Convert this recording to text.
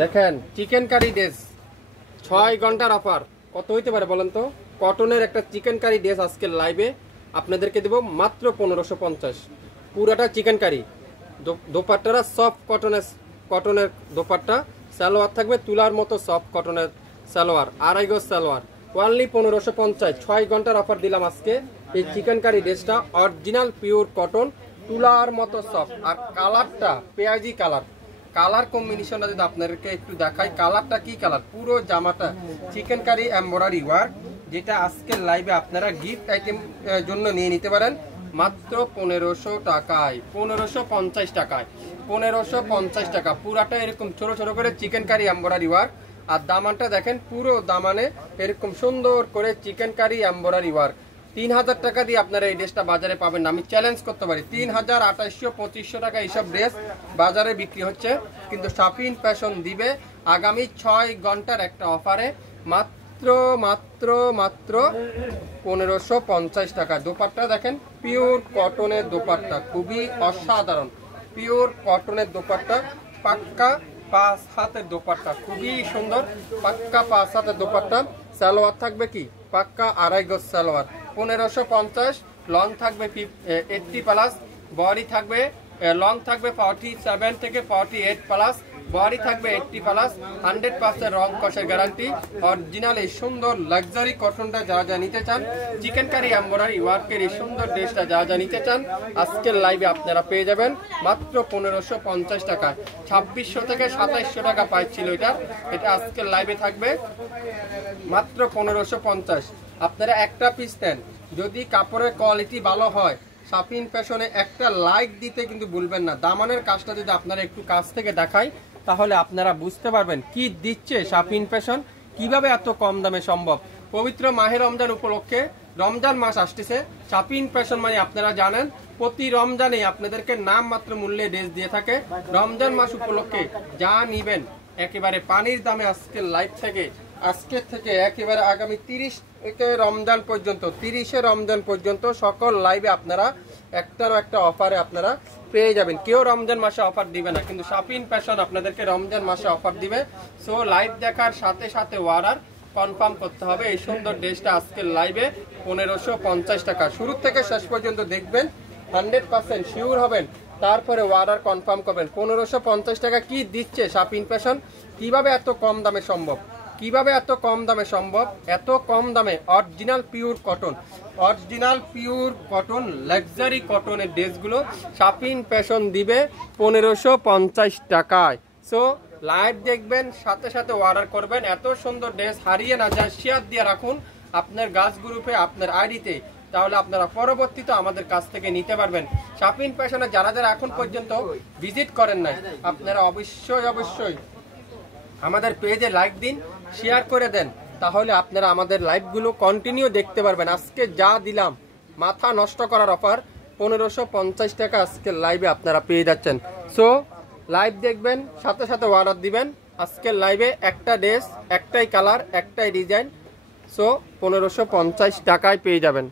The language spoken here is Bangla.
দেখেন চিকেন কারি ড্রেস 6 ঘন্টার অফার কত হইতে পারে বলেন তো? কটনের একটা চিকেন কারি ড্রেস আজকে লাইভে আপনাদেরকে দেব মাত্র 1550। পুরাটা চিকেন কারি, দোপাট্টারা সফট কটনের দোপাট্টা, সালোয়ার থাকবে তুলার মতো সফট কটনের সালোয়ার, আড়াই গজ সালোয়ার, ওনলি 1550। 6 ঘন্টার অফার দিলাম আজকে। এই চিকেন কারি ড্রেসটা অরিজিনাল পিওর কটন, তুলার মতো সফট। আর কালারটা পেঁয়াজি কালার কম্বিনেশনটা যদি আপনাদেরকে একটু দেখাই, কালারটা কি কালার, পুরো জামাটা চিকেন কারি এমব্রয়ডারি ওয়ার্ক, যেটা আজকের লাইভে আপনারা গিফট আইটেম জন্য নিয়ে নিতে পারেন মাত্র 1500 টাকায়, 1550 টাকায়, 1550 টাকা। পুরাটা এরকম ছোট ছোট করে চিকেন কারি এমব্রয়ডারি ওয়ার্ক। আর দামানটা দেখেন, পুরো দামানে এরকম সুন্দর করে চিকেন কারি এমব্রয়ডারি ওয়ার্ক। 3000 টাকা দিয়ে আপনারা এই ড্রেসটা বাজারে পাবেন না, আমি চ্যালেঞ্জ করতে পারি। 3000, 2800, 2500 টাকা এইসব ড্রেস বাজারে বিক্রি হচ্ছে, কিন্তু শাফিন ফ্যাশন দিবে আগামী 6 ঘন্টার একটা অফারে মাত্র মাত্র মাত্র 1550 টাকা। দোপাট্টা দেখেন, পিওর কটনের দোপাট্টা, খুবই অসাধারণ পিওর কটনের দোপাট্টা, পাক্কা 5 হাতের দোপাট্টা, খুবই সুন্দর পাক্কা 5 হাতের দোপাট্টা। সালোয়ার থাকবে কি পাক্কা আড়াই গজ সালোয়ার, 1550। লং থাকবে 80 প্লাস, বডি থাকবে লং থাকবে 47 থেকে 48 প্লাস, বডি থাকবে 80 প্লাস, 100% রং কষের গ্যারান্টি। অরিজিনাল এই সুন্দর লাক্সারি কটনটা যারা যা নিতে চান, চিকেন কারি এমব্রয়ডারি ওয়ার্কের এই সুন্দর ড্রেসটা যারা যা নিতে চান, আজকের লাইভে আপনারা পেয়ে যাবেন মাত্র 1550 টাকায়। 2600 থেকে 2700 টাকা পাইছিল এটা আজকের লাইভে থাকবে মাত্র 1550। আপনারা একটা পিস নেন, যদি কাপড়ের কোয়ালিটি ভালো হয়, শাফিন ফ্যাশনে একটা লাইক দিতে কিন্তু ভুলবেন না। দামানের কাজটা যদি আপনারা একটু কাছ থেকে দেখাই, তাহলে আপনারা বুঝতে পারবেন কি দিচ্ছে শাফিন ফ্যাশন, কিভাবে এত কম দামে সম্ভব। পবিত্র মাহে রমজান উপলক্ষে, রমজান মাস আসতেছে, শাফিন ফ্যাশন মানে আপনারা জানেন প্রতি রমজানে আপনাদেরকে নাম মাত্র মূল্যে ড্রেস দিয়ে থাকে। রমজান মাস উপলক্ষে যা নিবেন একেবারে পানির দামে আজকের লাইভ থেকে, আজকের থেকে একেবারে আগামী 30 রমজান পর্যন্ত, 30শে রমজান পর্যন্ত সকল লাইভে আপনারা একটার একটা অফারে আপনারা পেয়ে যাবেন। কেউ রমজান মাসে অফার দিবে না, কিন্তু শাফিন ফ্যাশন আপনাদেরকে রমজান মাসে অফার দিবে। সো লাইভ দেখার সাথে সাথে অর্ডার কনফার্ম করতে হবে। এই সুন্দর ড্রেসটা আজকের লাইভে 1550 টাকা। শুরু থেকে শেষ পর্যন্ত দেখবেন, 100% শিওর হবেন, তারপরে অর্ডার কনফার্ম করবেন। 1550 টাকা কি দিচ্ছে শাফিন ফ্যাশন, কিভাবে এত কম দামে সম্ভব, কিভাবে এত কম দামে সম্ভব, এত কম দামে অরিজিনাল পিওর কটন লাক্সারি কটনের ড্রেসগুলো শাফিন ফ্যাশন দিবে 1550 টাকায়। সো লাইভ দেখবেন, সাথে সাথে অর্ডার করবেন। এত সুন্দর ড্রেস হারিয়ে না যায়, শেয়ার দিয়ে রাখুন আপনার গাছ গ্রুপে, আপনার আইডিতে, তাহলে আপনারা পরবর্তীতে আমাদের কাছ থেকে নিতে পারবেন। শাফিন ফ্যাশনে যারা যারা এখন পর্যন্ত ভিজিট করেন নাই, আপনারা অবশ্যই আমাদের পেজে লাইক দিন, শেয়ার করে দেন, তাহলে আপনারা আমাদের লাইভগুলো কন্টিনিউ দেখতে পারবেন। আজকে যা দিলাম মাথা নষ্ট করার অফার, 1550 টাকা আজকের লাইভে আপনারা পেয়ে যাচ্ছেন। সো লাইভ দেখবেন, সাথে সাথে অর্ডার দিবেন। আজকের লাইভে একটা ড্রেস, একটাই কালার, একটাই ডিজাইন, সো 1550 টাকায় পেয়ে যাবেন।